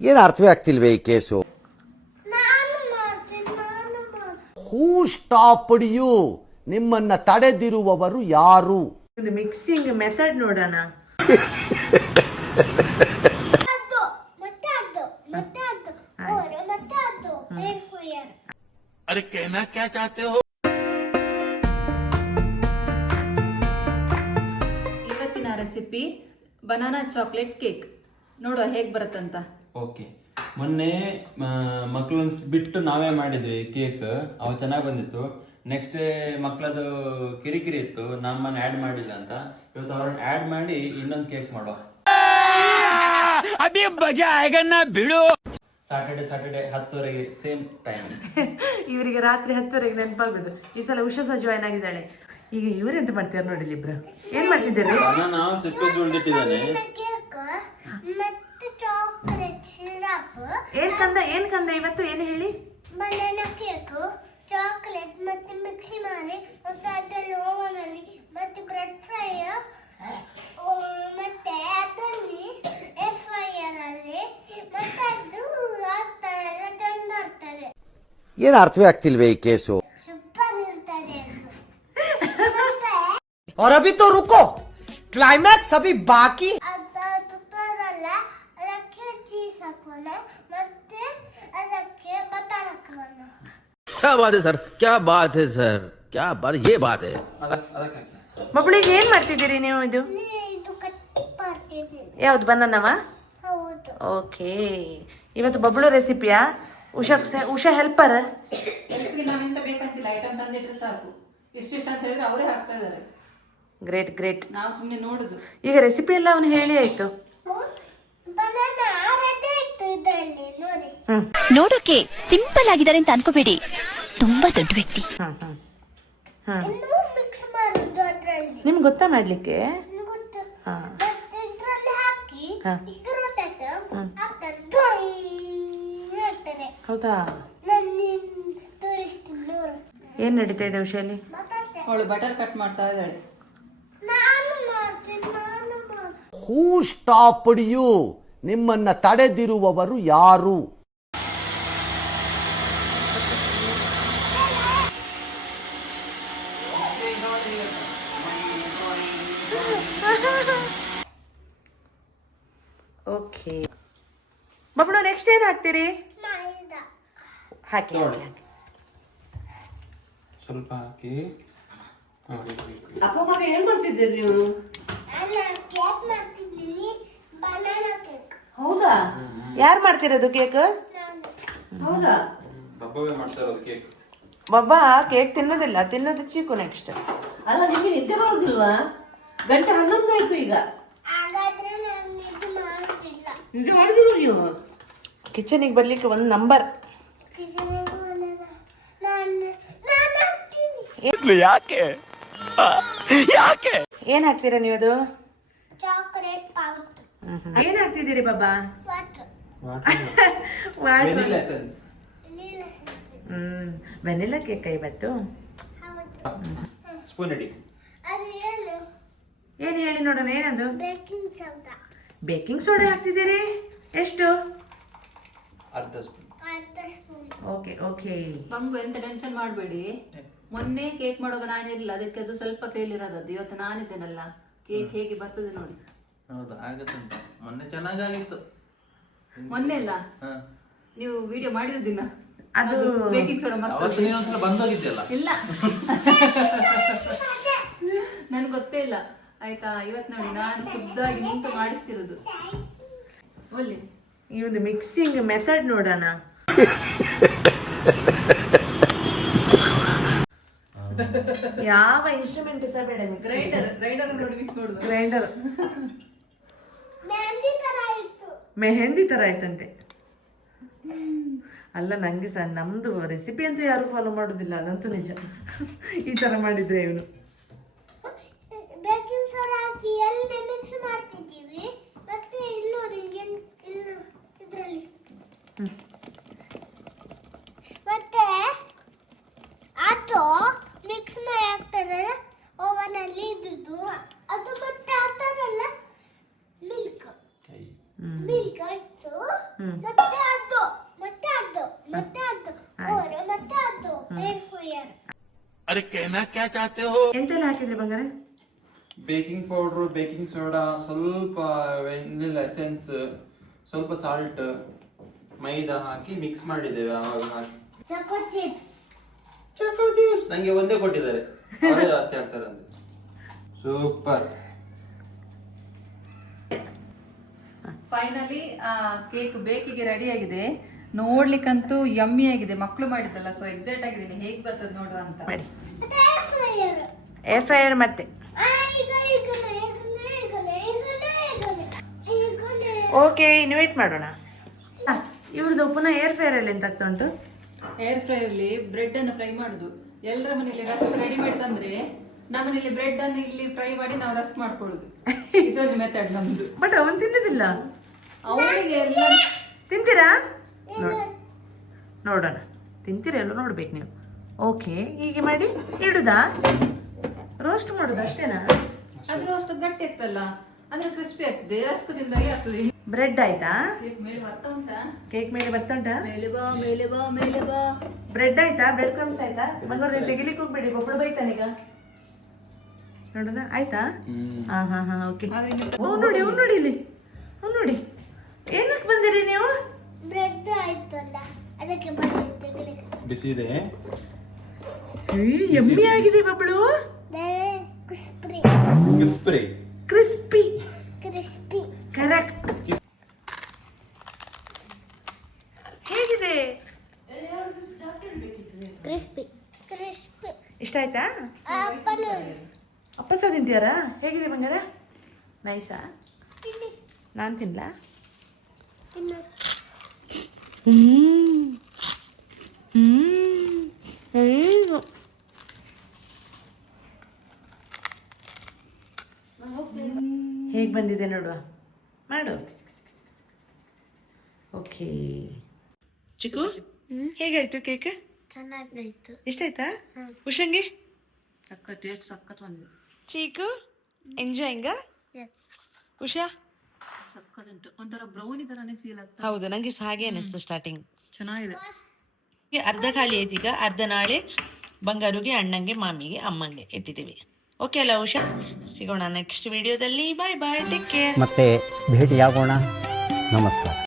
ಏನು ಅರ್ಥವೇ ಆಗ್ತಿಲ್ವೇ ಈ ಕೇಸು? Who stopped you? ನಿಮ್ಮನ್ನ ತಡೆದಿರುವವರು ಯಾರು? ಮಿಕ್ಸಿಂಗ್ ಮೆಥಡ್ ನೋಡೋಣ. अरे कहना क्या चाहते हो? ಇವತ್ತಿನ ರೆಸಿಪಿ ಬನಾನಾ ಚಾಕ್ಲೇಟ್ ಕೇಕ್. ನೋಡುವ ಹೇಗೆ ಬರುತ್ತಂತ. ಓಕೆ, ಮೊನ್ನೆ ಮಕ್ಕಳನ್ನ ಬಿಟ್ಟು ನಾವೇ ಮಾಡಿದ್ವಿ ಕೇಕ್. ಅವು ಚೆನ್ನಾಗಿ ಬಂದಿತ್ತು. ನೆಕ್ಸ್ಟ್ ಡೇ ಮಕ್ಕಳದು ಕಿರಿಕಿರಿ ಇತ್ತು, ನಮ್ಮನ್ನ ಆ್ಯಡ್ ಮಾಡಿಲ್ಲ ಅಂತ. ಇವತ್ತು ಅವ್ರನ್ನ ಆ್ಯಡ್ ಮಾಡಿ ಇನ್ನೊಂದು ಕೇಕ್ ಮಾಡುವ. अभी मजा आएगा ना भिड़ो. Saturday 10:00 same time. ಇವರಿಗೆ ರಾತ್ರಿ 10:00 ನೆನಪಾಗೋದು. ಈ ಸಲ ಉಷಾ ಜಾಯ್ನ್ ಆಗಿದ್ದಾಳೆ. ಈಗ ಇವರೆಂತ ಮಾಡ್ತಾರೆ ನೋಡಿ ಇಬ್ರು. ಏನ್ ಮಾಡ್ತಿದ್ದಾರೆ? ನಾವು ಸಿಪ್ಪೆ ಸುಳ್ದಿಟ್ಟಿದ್ದಾನೆ. ಏನ್ ಕಂದ ಇವತ್ತು ಏನು ಹೇಳಿ? ಬನಾನಾ ಕೇಕ್, ಚಾಕ್ಲೇಟ್ ಮತ್ತೆ ಮಿಕ್ಸಿ ಮಾಡಿ ಮತ್ತೆ ಅದರಲ್ಲಿ ಓವನ್ ಅಲ್ಲಿ ಮತ್ತೆ ಬ್ರೆಡ್ ಫ್ರೈ ಮತ್ತೆ ಅದರಲ್ಲಿ ಏರ್ ಫ್ರೈಯರ್ ಅಲ್ಲಿ ಮತ್ತೆ ಅದು ಆಗ್ತಾರೆ ತಂದಾಡ್ತಾರೆ. ಏನು ಅರ್ಥವೇ ಆಗ್ತಿಲ್ವೇ ಈ ಕೇಸು? ಸೂಪರ್ ಇರ್ತದೆ ಅದು. और अभी तो रुको, क्लाइमैक्स अभी बाकी. ತುಪ್ಪದಲ್ಲ ಅದಕ್ಕೆ ಚೀಸ್ ಹಾಕೋಣ ಮತ್ತೆ ಅದಕ್ಕೆ ಬಟರ್ ಹಾಕೋಣ. क्या बात है सर, क्या बात है सर, क्या बात, ये बात है. ಮಕ್ಕಳಿಗೆ ಏನ್ ಮಾಡ್ತಿದ್ದೀರಿ ನೀವು? ಇದು ಇದು ಕಟ್ ಮಾಡ್ತಿದ್ದೀನಿ. ಯಾವ್ದು ಬನಾನವಾ? ಹೌದು. ಓಕೆ, ಇವತ್ತು ಬಬ್ಳು ರೆಸಿಪಿಯಾ? ಉಷಾ ಹೆಲ್ಪರ್. ನಾವೆಂತ ಬೇಕಂತಿಲ್ಲ, ಐಟಮ್ ತಂದಿಟ್ರೆ ಸಾಕು. ಇಷ್ಟಿಷ್ಟ ಅಂತ ಹೇಳಿದ್ರೆ ಅವರೇ ಹಾಕ್ತಾ ಇದ್ದಾರೆ. ಗ್ರೇಟ್. ನಾವು ಸುಮ್ಮನೆ ನೋಡುದು. ಈಗ ರೆಸಿಪಿ ಎಲ್ಲ ಅವನು ಹೇಳಿ ಆಯ್ತು. ಬನಾನಾ ರೆಡಿ ಇತ್ತು ಇದರಲ್ಲಿ ನೋಡಿ. ನೋಡೋಕೆ ಸಿಂಪಲ್ ಆಗಿದ್ದಾರೆ ಅಂತ ಅನ್ಕೋಬೇಡಿ, ತುಂಬಾ ದೊಡ್ಡ ವ್ಯಕ್ತಿ. ಇನ್ನು ಮಿಕ್ಸ್ ಮಾಡುದು ಅದರಲ್ಲಿ. ನಿಮ್ಗೆ ಗೊತ್ತಾ ಮಾಡ್ಲಿಕ್ಕೆ? ಗೊತ್ತು. ಹಾ. ಮತ್ತೆ ಇದರಲ್ಲಿ ಹಾಕಿ ಈಗ ರೊಟ್ಟಾಟ ಹಾಕ್ತಾರೆ. ಹಾಕ್ತಾರೆ. ಹೌದಾ? ನಾನು ತೋರಿಸ್ತೀನಿ ನೋಡು. ಏನ್ ನಡೀತಾ ಇದೆ ಉಷಾಲಿ? ಮಾತಾಡ್ತೆ. ಅವಳು ಬಟರ್ ಕಟ್ ಮಾಡ್ತಾ ಇದ್ದಾಳೆ. ನಾನು ಮಾಡ್ತೀನಿ. ಹೂ ಸ್ಟಾಪ್ಡ್ ಯು? ನಿಮ್ಮನ್ನ ತಡೆದಿರುವವರು ಯಾರು? ಓಕೆ ಬಬ್ಳು, ನೆಕ್ಸ್ಟ್ ಏನ್ ಹಾಕ್ತೀರಿ? ಮೈದಾ ಹಾಕಿ. ಸ್ವಲ್ಪ ಹಾಕಿ. ಅಪ್ಪ ಮಗ ಏನ್ ಮಾಡ್ತಿದ್ದೀರಿ ನೀವು? ನಾನು ಕೇಕ್ ಮಾಡ್ತಿದ್ದೀನಿ, ಬನಾನಾ ಕೇಕ್. ಹೌದಾ? ಯಾರು ಮಾಡ್ತಿರೋದು ಕೇಕ್? ನಾನು. ಹೌದಾ? ಬಬ್ಬವೇ ಮಾಡ್ತಾ ಇರೋದು ಕೇಕ್. ಬಬ್ಬಾ ಕೇಕ್ ತಿನ್ನೋದಿಲ್ಲ, ತಿನ್ನೋದು ಚೀಕು ನೆಕ್ಸ್ಟ್. ಅಲ್ಲ, ನಿಮಗೆ ನಿದ್ದೆ ಬರೋದಿಲ್ವಾ? ಗಂಟೆ 11 ಆಯ್ತು ಈಗ. ಹಾಗಾದ್ರೆ ನಾನು ಇದು ಮಾಡುತ್ತಿಲ್ಲ. ನಿದ್ದೆ ಮಾಡಿದ್ರು ನೀವು? ಕಿಚನಿಗೆ ಬರ್ಲಿಕ್ಕೆ ಒಂದು ನಂಬರ್. ಯಾಕೆ ಯಾಕೆ ಏನ್ ಹಾಕ್ತೀರಾ ನೀವು? ಅದು ಚಾಕ್ಲೇಟ್ ಪೌಡರ್, ಏನ್ ಹಾಕ್ತಿದ್ದೀರಿ ಬಾಬಾ? Water, vanilla essence. Vanilla cake ಇವತ್ತು. ಸ್ಪೂನ್ ಇಡಿ. ಅದು ಏನು? ಏನ್ ಹೇಳಿ ನೋಡೋಣ, ಏನದು? Baking soda. ಬೇಕಿಂಗ್ ಸೋಡಾ ಹಾಕ್ತಿದ್ದೀರಿ? ಎಷ್ಟು? ಅರ್ಧ ಸ್ಪೂನ್. ಅರ್ಧ ಸ್ಪೂನ್. ಓಕೆ. ಮಂಗು ಎಂತ ಟೆನ್ಷನ್ ಮಾಡಬೇಡಿ. ಮೊನ್ನೆ ಕೇಕ್ ಮಾಡುವಾಗ ನಾನಿರಲಿಲ್ಲ, ಅದಕ್ಕೆ ಅದು ಸ್ವಲ್ಪ ಫೇಲ್ ಇರೋದದ್ದು. ಇವತ್ತು ನಾನಿದ್ದೇನಲ್ಲ, ಕೇಕ್ ಹೇಗೆ ಬರ್ತದೆ ನೋಡಿ. ಹೌದು, ಆಗತ್ತೆ. ಮೊನ್ನೆ ಚೆನ್ನಾಗಿತ್ತು. ಮೊನ್ನೆ ಅಲ್ಲ, ನೀವು ವಿಡಿಯೋ ಮಾಡಿದ ದಿನ ಅದು ಬೇಕಿಂಗ್ ಸೋಡಾ ಅವತ್ತು ನೀನು ಒಂದ್ಸಲ ಬಂದೋಗಿದ್ಯಲ್ಲ. ಇಲ್ಲ, ನನ್ಗೆ ಗೊತ್ತೇ ಇಲ್ಲ ಆಯ್ತಾ. ಇವತ್ತು ನೋಡಿ ನಾನು ಖುದ್ದಾಗಿ ನಿಂತು ಮಾಡಿಸ್ತಿರೋದು. ಒಳ್ಳೆ ಈ ಒಂದು ಮಿಕ್ಸಿಂಗ್ ಮೆಥಡ್ ನೋಡೋಣ. ಯಾವ ಇನ್ಸ್ಟ್ರೂಮೆಂಟ್ ಸಹ ಬೇಡ, ಗ್ರೈಂಡರ್ ನೋಡಿ ಮಿಕ್ಸ್ ಮಾಡುದು. ಗ್ರೈಂಡರ್. ಮೆಹಂದಿ ತರ ಆಯ್ತು. ಮೆಹಂದಿ ತರ ಆಯ್ತಂತೆ. ಅಲ್ಲ, ನಂಗೆ ಸಹ ನಮ್ದು ರೆಸಿಪಿ ಅಂತೂ ಯಾರು ಫಾಲೋ ಮಾಡೋದಿಲ್ಲ, ಅದಂತೂ ನಿಜ. ಈ ತರ ಮಾಡಿದ್ರೆ ಇವನು. ಬೇಕಿಂಗ್ ಸೋಡಾ ಹಾಕಿ ಎಲ್ಲ ಮಿಕ್ಸ್ ಮಾಡ್ತಿದ್ದೀವಿ. ಮತ್ತೆ ಇನ್ನೂರು ಇದರಲ್ಲಿ ಮತ್ತೆ ಅದು ಮಿಕ್ಸ್ ಮಾಡಿ ಹಾಕ್ತಾರೆ ಓವನ್ ಅಲ್ಲಿ ಇದ್ದು. ಅದು ಮತ್ತೆ ಹಾಕ್ತಾರಲ್ಲ ಮಿಲ್ಕ್ ಆಯ್ತು. ಮತ್ತೆ ಎಂತೆಲ್ಲ ಹಾಕಿದ್ರಿ ಬಂಗಾರ? ಬೇಕಿಂಗ್ ಪೌಡ್ರು, ಬೇಕಿಂಗ್ ಸೋಡಾ, ಸ್ವಲ್ಪ ವೆನಿಲಾ ಎಸೆನ್ಸ್, ಸ್ವಲ್ಪ ಸಾಲ್ಟ್, ಮೈದಾ ಹಾಕಿ ಮಿಕ್ಸ್ ಮಾಡಿದ್ದೇವೆ. ಆವಾಗ ಹಾಕಿ ಚಾಕೋ ಚಿಪ್ಸ್. ನಂಗೆ ಒಂದೇ ಕೊಟ್ಟಿದ್ದಾರೆ, ಅವರೇ ಜಾಸ್ತಿ ಆಗ್ತಾರಂತೆ. ಸೂಪರ್. ಫೈನಲಿ ಕೇಕ್ ಬೇಕಿಗೆ ರೆಡಿ ಆಗಿದೆ. ನೋಡ್ಲಿಕ್ಕಂತೂ ಯಮ್ಮಿ ಆಗಿದೆ. ಮಕ್ಕಳು ಮಾಡಿದ್ದಲ್ಲ, ಸೊ ಎಕ್ಸೈಟ್ ಆಗಿದ್ದೀನಿ ಹೇಗೆ ಬರ್ತದೆ ನೋಡುವ ಅಂತ. ಮಾಡಿ. ಮತ್ತೆ ಏರ್ ಫ್ರೈಯರ್. ಏರ್ ಫ್ರೈಯರ್ ಮತ್ತೆ. ಓಕೆ, ಇನ್ವೈಟ್ ಮಾಡೋಣ. ಇವ್ರದ್ದು ಪುನಃ ಏರ್ ಫ್ರೈಯರ್ ಅಲ್ಲಿ ಎಂತ ಆಗ್ತಾ ಉಂಟು? ಏರ್ ಫ್ರೈಯಲ್ಲಿ ಬ್ರೆಡ್ ಅನ್ನು ಫ್ರೈ ಮಾಡುದು. ಎಲ್ಲರ ಮನೆಯಲ್ಲಿ ರಸ್ಕ್ ರೆಡಿ ಮಾಡಿ ತಂದ್ರೆ ನಮ್ಮನೇಲಿ ಬ್ರೆಡ್ ಅನ್ನು ಇಲ್ಲಿ ಫ್ರೈ ಮಾಡಿ ನಾವು ರಸ್ಕ್ ಮಾಡ್ಕೊಳ್ಳುದು. ಇದೊಂದು ಮೆಥಡ್ ನಮ್ದು. ಬಟ್ ಅವನ್ ತಿನ್ನೋದಿಲ್ಲ. ಅವನಿಗೆ ಎಲ್ಲ ತಿಂತೀರಾ? ನೋಡೋಣ, ತಿಂತೀರಾ ಎಲ್ಲ ನೋಡ್ಬೇಕು ನೀವು. ಓಕೆ, ಹೀಗೆ ಮಾಡಿ ಇಡುದಾ? ರೋಸ್ಟ್ ಮಾಡುದು ಅಷ್ಟೇನಾ? ಅದ್ರ ಅಷ್ಟು ಗಟ್ಟಿ ಆಗ್ತಲ್ಲ, ಅಂದ್ರೆ ಕ್ರಿಸ್ಪಿ ಆಗ್ತದೆ. ರಸ್ಕದಿಂದಾಗಿ ಆಗ್ತದೆ. ಬ್ರೆಡ್ ಆಯ್ತಾ? ಕೇಕ್ ಮೇಲೆ ಬರ್ತಾ ಉಂಟಾ? ಕೇಕ್ ಮೇಲೆ ಬರ್ತಾ ಉಂಟಾ? ಮೇಲೆ ಬಾ ಮೇಲೆ ಬಾ ಮೇಲೆ ಬಾ. ಬ್ರೆಡ್ ಆಯ್ತಾ? ಬ್ರೆಡ್ ಕ್ರಮ್ಸ್ ಆಯ್ತಾ? ಬಂಗಾರ ನೀವು ತೆಗಿಲಿಕ್ಕೆ ಹೋಗ್ಬೇಡಿ, ಒಬ್ಬಳು ಬೈತಾನೀಗ. ನೋಡೋಣ, ಆಯ್ತಾ? ಹಾ ಹಾ ಹಾ, ಓಕೆ. ಅವ್ನು ನೋಡಿ, ಅವ್ನು ನೋಡಿ ಇಲ್ಲಿ, ಅವ್ನು ನೋಡಿ. ಏನಕ್ಕೆ ಬಂದಿರಿ ನೀವು? ಬ್ರೆಡ್ ಆಯ್ತಲ್ಲ, ಅದಕ್ಕೆ ಬಂದಿದ್ದೆ. ಬಿಸಿ ಇದೆ, ಎಮ್ಮಿ ಆಗಿದೆ Bablu. Crispy. Crispy. Crispy. Crispy. Correct. ಹೇಗಿದೆ? ಕ್ರಿಸ್ಪಿ. ಕ್ರಿಸ್ಪಿ. ಇಷ್ಟ ಆಯ್ತಾ? ಅಪ್ಪನ ಅಪ್ಪ ಸಹ ತಿಂತೀಯಾರಾ? ಹೇಗಿದೆ ಬಂಗಾರ? ನೈಸಾ? ನಾನು ತಿನ್ಲಾ? ತಿನ್ನು. ಹೇಗೆ ಬಂದಿದೆ ನೋಡುವ, ಮಾಡು. ಓಕೆ ಚಿಕ್ಕು, ಹೇಗಾಯ್ತು ಕೇಕ್? ಚೆನ್ನಾಗಾಯ್ತು. ಇಷ್ಟ ಆಯ್ತಾ? ಉಷಂಗೆ ಸಖತ್ ಟೇಸ್ಟ್ ಸಖತ್ ಬಂದಿದೆ. ಚೀಕು ಎಂಜಾಯಿಂಗ? ಎಸ್. ಉಷಾ? ಸಖತ್ ಉಂಟು. ಒಂಥರ ಬ್ರೌನಿ ತರಾನೇ ಫೀಲ್ ಆಗ್ತದೆ. ಹೌದು, ನಂಗೆ ಸಹ ಹಾಗೆ ಅನಿಸ್ತು ಸ್ಟಾರ್ಟಿಂಗ್. ಚೆನ್ನಾಗಿದೆ. ಅರ್ಧ ಖಾಲಿ ಆಯ್ತು ಈಗ. ಅರ್ಧ ನಾಳೆ ಬಂಗಾರುಗೆ, ಅಣ್ಣಂಗೆ, ಮಾಮಿಗೆ, ಅಮ್ಮಂಗೆ ಇಟ್ಟಿದ್ದೀವಿ. ಓಕೆ ಅಲ್ಲ ಉಷಾ? ಸಿಗೋಣ ನೆಕ್ಸ್ಟ್ ವಿಡಿಯೋದಲ್ಲಿ. ಬಾಯ್ ಬಾಯ್, ಟೇಕ್ ಕೇರ್. ಮತ್ತೆ ಭೇಟಿಯಾಗೋಣ. ನಮಸ್ಕಾರ.